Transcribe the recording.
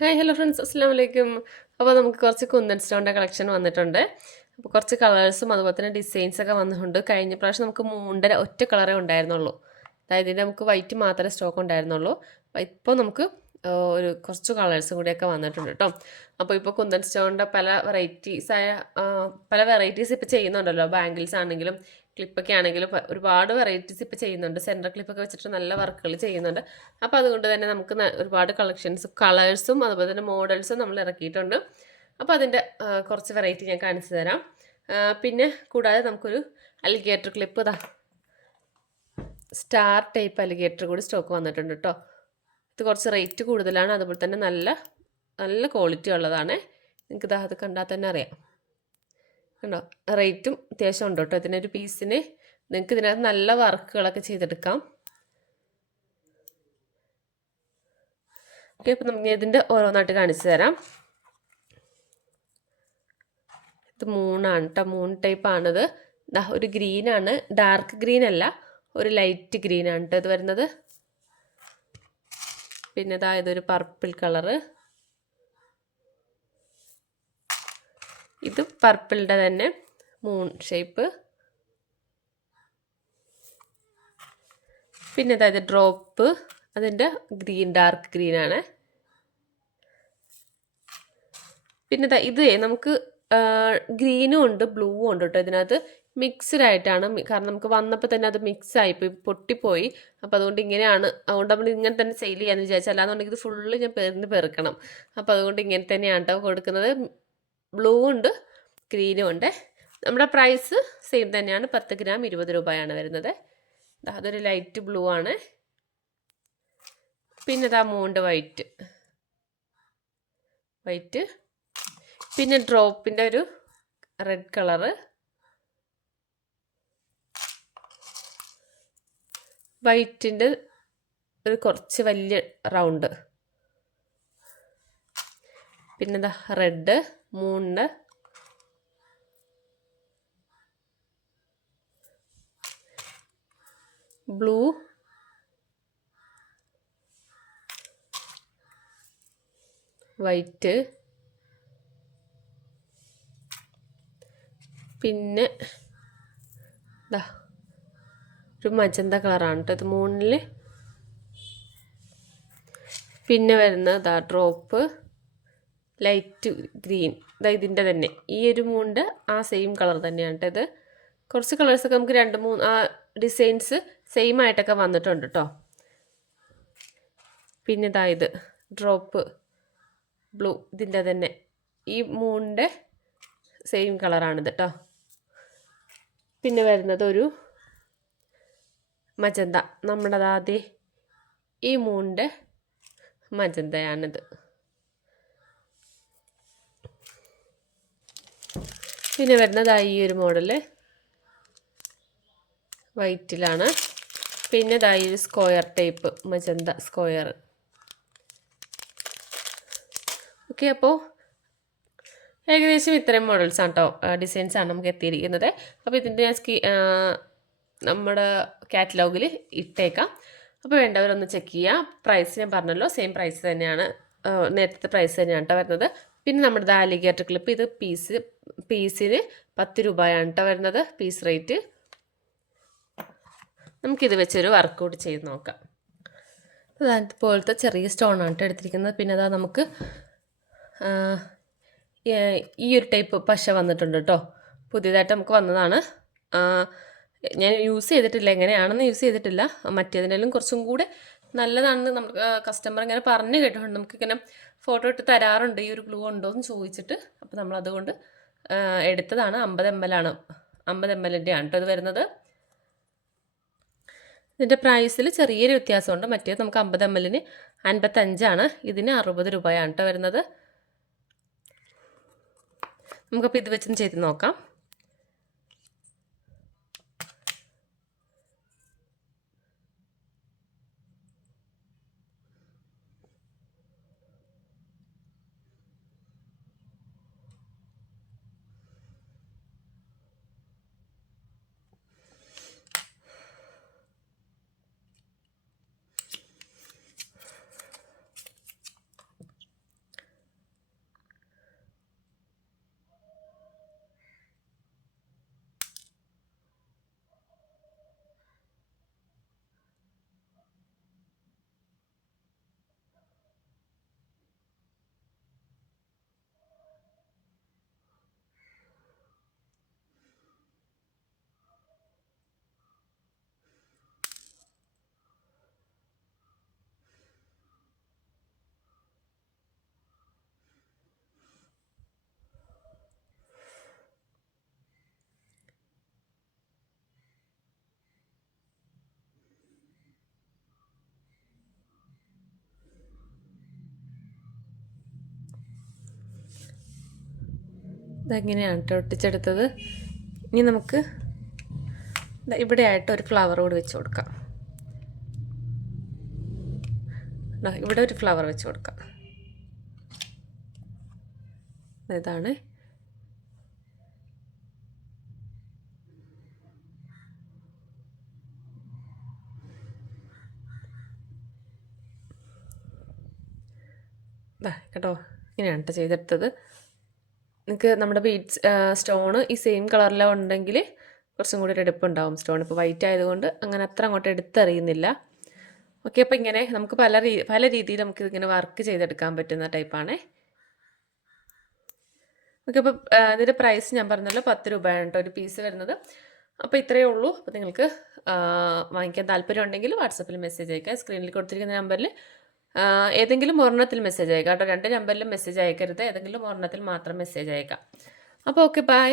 Hi hello friends അസ്സാം വലൈക്കും. അപ്പോൾ നമുക്ക് കുറച്ച് കുന്തൻ സ്റ്റോണിൻ്റെ കളക്ഷൻ വന്നിട്ടുണ്ട്. അപ്പോൾ കുറച്ച് കളേഴ്സും അതുപോലെ തന്നെ ഡിസൈൻസൊക്കെ വന്നിട്ടുണ്ട്. കഴിഞ്ഞ പ്രാവശ്യം നമുക്ക് മൂണ്ടര ഒറ്റ കളറേ ഉണ്ടായിരുന്നുള്ളൂ. അതായത് ഇതിൻ്റെ നമുക്ക് വൈറ്റ് മാത്രമേ സ്റ്റോക്ക് ഉണ്ടായിരുന്നുള്ളൂ. അപ്പോൾ ഇപ്പോൾ നമുക്ക് ഒരു കുറച്ച് കളേഴ്സും കൂടിയൊക്കെ വന്നിട്ടുണ്ട് കേട്ടോ. അപ്പോൾ ഇപ്പോൾ കുന്തൻ സ്റ്റോണിൻ്റെ പല വെറൈറ്റീസ് ഇപ്പോൾ ചെയ്യുന്നുണ്ടല്ലോ. ബാംഗിൾസ് ആണെങ്കിലും ക്ലിപ്പൊക്കെ ആണെങ്കിലും ഒരുപാട് വെറൈറ്റീസ് ഇപ്പോൾ ചെയ്യുന്നുണ്ട്. സെൻറ്റർ ക്ലിപ്പൊക്കെ വെച്ചിട്ട് നല്ല വർക്കുകൾ ചെയ്യുന്നുണ്ട്. അപ്പോൾ അതുകൊണ്ട് തന്നെ നമുക്ക് ഒരുപാട് കളേഴ്സും അതുപോലെ തന്നെ മോഡൽസും നമ്മൾ ഇറക്കിയിട്ടുണ്ട്. അപ്പോൾ അതിൻ്റെ കുറച്ച് വെറൈറ്റി ഞാൻ കാണിച്ചു തരാം. പിന്നെ കൂടാതെ നമുക്കൊരു alligator clip star type alligator കൂടി സ്റ്റോക്ക് വന്നിട്ടുണ്ട് കേട്ടോ. ഇത് കുറച്ച് റേറ്റ് കൂടുതലാണ്, അതുപോലെ തന്നെ നല്ല നല്ല ക്വാളിറ്റി ഉള്ളതാണ്. നിങ്ങൾക്ക് അത് കണ്ടാൽ തന്നെ അറിയാം. കണ്ടോ, റേറ്റും അത്യാവശ്യം ഉണ്ട് കേട്ടോ. ഇതിനൊരു പീസിന് നിങ്ങൾക്ക് ഇതിനകത്ത് നല്ല വർക്കുകളൊക്കെ ചെയ്തെടുക്കാം. ഓക്കെ, അപ്പം നമുക്ക് ഇതിൻ്റെ ഓരോന്നായിട്ട് കാണിച്ചു തരാം. ഇത് മൂണാണ് കേട്ടോ, മൂൺ ടൈപ്പാണിത്. ഒരു ഗ്രീനാണ്, ഡാർക്ക് ഗ്രീൻ അല്ല, ഒരു ലൈറ്റ് ഗ്രീനാണ് കേട്ടോ ഇത് വരുന്നത്. പിന്നെ ഇതൊരു പർപ്പിൾ കളറ്, ഇത് പർപ്പിളിൻ്റെ തന്നെ മൂൺ ഷേപ്പ്. പിന്നെ അതായത് ഡ്രോപ്പ്, അതിൻ്റെ ഗ്രീൻ ഡാർക്ക് ഗ്രീനാണ്. പിന്നെ ഇത് നമുക്ക് ഗ്രീനും ഉണ്ട് ബ്ലൂവും ഉണ്ട് കേട്ടോ. ഇതിനകത്ത് മിക്സ്ഡ് ആയിട്ടാണ്, കാരണം നമുക്ക് വന്നപ്പോൾ തന്നെ അത് മിക്സ് ആയിപ്പോയി, പൊട്ടിപ്പോയി. അപ്പോൾ അതുകൊണ്ട് ഇങ്ങനെയാണ്, അതുകൊണ്ട് നമ്മൾ ഇങ്ങനെ തന്നെ സെയിൽ ചെയ്യാമെന്ന് വിചാരിച്ചാൽ, അല്ലാന്നുണ്ടെങ്കിൽ ഇത് ഫുള്ള് ഞാൻ പെറുക്കണം. അപ്പോൾ അതുകൊണ്ട് ഇങ്ങനെ തന്നെയാണ് കേട്ടോ കൊടുക്കുന്നത്. ബ്ലൂ ഉണ്ട് ഗ്രീനും ഉണ്ട്. നമ്മുടെ പ്രൈസ് സെയിം തന്നെയാണ്, 10 ഗ്രാം 20 രൂപയാണ് വരുന്നത്. അതൊരു ലൈറ്റ് ബ്ലൂ ആണ്. പിന്നെ മൂണ്ട് വൈറ്റ്, പിന്നെ ഡ്രോപ്പിൻ്റെ ഒരു റെഡ് കളറ്, വൈറ്റിൻ്റെ ഒരു കുറച്ച് വലിയ റൗണ്ട്, പിന്നെ റെഡ് മൂണിൻ്റെ, ബ്ലൂ, വൈറ്റ്, പിന്നെ ഒരു മജന്ത കളറാണ് കേട്ടോ ഇത് മൂണിൽ. പിന്നെ വരുന്നത് ഡ്രോപ്പ് ലൈറ്റ് ഗ്രീൻ, ഇതിൻ്റെ തന്നെ ഈ ഒരു മൂണിൻ്റെ ആ സെയിം കളർ തന്നെയാണ് കേട്ടോ ഇത്. കുറച്ച് കളേഴ്സൊക്കെ നമുക്ക് 2-3 ഡിസൈൻസ് സെയിം ആയിട്ടൊക്കെ വന്നിട്ടുണ്ട് കേട്ടോ. പിന്നെ ഇത് ഡ്രോപ്പ് ബ്ലൂ, ഇതിൻ്റെ തന്നെ ഈ മൂണിൻ്റെ സെയിം കളറാണിത് കേട്ടോ. പിന്നെ വരുന്നത് ഒരു മജന്ത, നമ്മുടെ ആദ്യം ഈ മൂണിൻ്റെ മജന്തയാണിത്. പിന്നെ വരുന്നത് ഈ ഒരു മോഡല് വൈറ്റിലാണ്. പിന്നെ ഈ ഒരു square type magenta square. Okay, അപ്പോൾ ഏകദേശം ഇത്രയും മോഡൽസാണ് കേട്ടോ, ഡിസൈൻസാണ് നമുക്ക് എത്തിയിരിക്കുന്നത്. അപ്പോൾ ഇതിൻ്റെ ഞാൻ നമ്മുടെ കാറ്റലോഗിൽ ഇട്ടേക്കാം. അപ്പോൾ വേണ്ടവരൊന്ന് ചെക്ക് ചെയ്യുക. പ്രൈസ് ഞാൻ പറഞ്ഞല്ലോ, സെയിം പ്രൈസ് തന്നെയാണ്, നേരത്തെ പ്രൈസ് തന്നെയാണ് കേട്ടോ വരുന്നത്. പിന്നെ നമ്മുടെ അലിഗേറ്റർ ക്ലിപ്പ്, ഇത് പീസിന് 10 രൂപയാണ് കേട്ടോ വരുന്നത്, പീസ് റേറ്റ്. നമുക്കിത് വെച്ചൊരു വർക്ക് കൂടി ചെയ്ത് നോക്കാം. അതുപോലത്തെ ചെറിയ സ്റ്റോണാണ് കേട്ടോ എടുത്തിരിക്കുന്നത്. പിന്നെ നമുക്ക് ഈ ഒരു ടൈപ്പ് പശ വന്നിട്ടുണ്ട് കേട്ടോ, പുതിയതായിട്ട് നമുക്ക് വന്നതാണ്. ഞാൻ യൂസ് ചെയ്തിട്ടില്ല, എങ്ങനെയാണെന്ന് യൂസ് ചെയ്തിട്ടില്ല. മറ്റേതിനെല്ലാം കുറച്ചും കൂടെ നല്ലതാണെന്ന് നമുക്ക് കസ്റ്റമർ ഇങ്ങനെ പറഞ്ഞു കേട്ടിട്ടുണ്ട്. നമുക്കിങ്ങനെ ഫോട്ടോ ഇട്ട് തരാറുണ്ട്, ഈ ഒരു ഗ്ലൂ ഉണ്ടോ എന്ന് ചോദിച്ചിട്ട്. അപ്പോൾ നമ്മളതുകൊണ്ട് എടുത്തതാണ്. 50 ml ആണ്, 50 ml ആണ് കേട്ടോ ഇത് വരുന്നത്. ഇതിൻ്റെ പ്രൈസിൽ ചെറിയൊരു വ്യത്യാസമുണ്ട്. മറ്റേത് നമുക്ക് 50 ml 55 ഇതിന് 60 രൂപയാണ് കേട്ടോ വരുന്നത്. നമുക്കപ്പോൾ ഇത് വെച്ചൊന്ന് ചെയ്ത് നോക്കാം. ഇതെങ്ങനെയാണ് കേട്ടോ ഒട്ടിച്ചെടുത്തത്. ഇനി നമുക്ക് ഇവിടെ ആയിട്ട് ഒരു ഫ്ലവർ കൂടി വെച്ച് കൊടുക്കാം. ഇവിടെ ഒരു ഫ്ലവർ വെച്ച് കൊടുക്കാം. ഇതാണ്. കേട്ടോ, ഇങ്ങനെയാണ് കേട്ടോ ചെയ്തെടുത്തത്. നിങ്ങൾക്ക് നമ്മുടെ ബീഡ്സ് സ്റ്റോണ് ഈ സെയിം കളറിലാണ് ഉണ്ടെങ്കിൽ കുറച്ചും കൂടി ഒരു എടുപ്പുണ്ടാവും. സ്റ്റോൺ ഇപ്പോൾ വൈറ്റ് ആയതുകൊണ്ട് അങ്ങനെ അത്ര അങ്ങോട്ട് എടുത്തറിയുന്നില്ല. ഓക്കെ, അപ്പോൾ ഇങ്ങനെ നമുക്ക് പല രീതിയിൽ നമുക്ക് ഇതിങ്ങനെ വർക്ക് ചെയ്തെടുക്കാൻ പറ്റുന്ന ടൈപ്പാണ്. ഓക്കെ, അപ്പോൾ ഇതിൻ്റെ പ്രൈസ് ഞാൻ പറഞ്ഞല്ലോ 10 രൂപയാണ് കേട്ടോ ഒരു പീസ് വരുന്നത്. അപ്പോൾ ഇത്രയേ ഉള്ളൂ. അപ്പോൾ നിങ്ങൾക്ക് വാങ്ങിക്കാൻ താല്പര്യം ഉണ്ടെങ്കിൽ വാട്സപ്പിൽ മെസ്സേജ് അയക്കുക. സ്ക്രീനിൽ കൊടുത്തിരിക്കുന്ന നമ്പറിൽ ഏതെങ്കിലും ഒരെണ്ണത്തിൽ മെസ്സേജ് അയക്കുക കേട്ടോ. 2 നമ്പറിലും മെസ്സേജ് അയക്കരുത്, ഏതെങ്കിലും ഒരെണ്ണത്തിൽ മാത്രം മെസ്സേജ് അയക്കാം. അപ്പോൾ ഓക്കെ, ബൈ.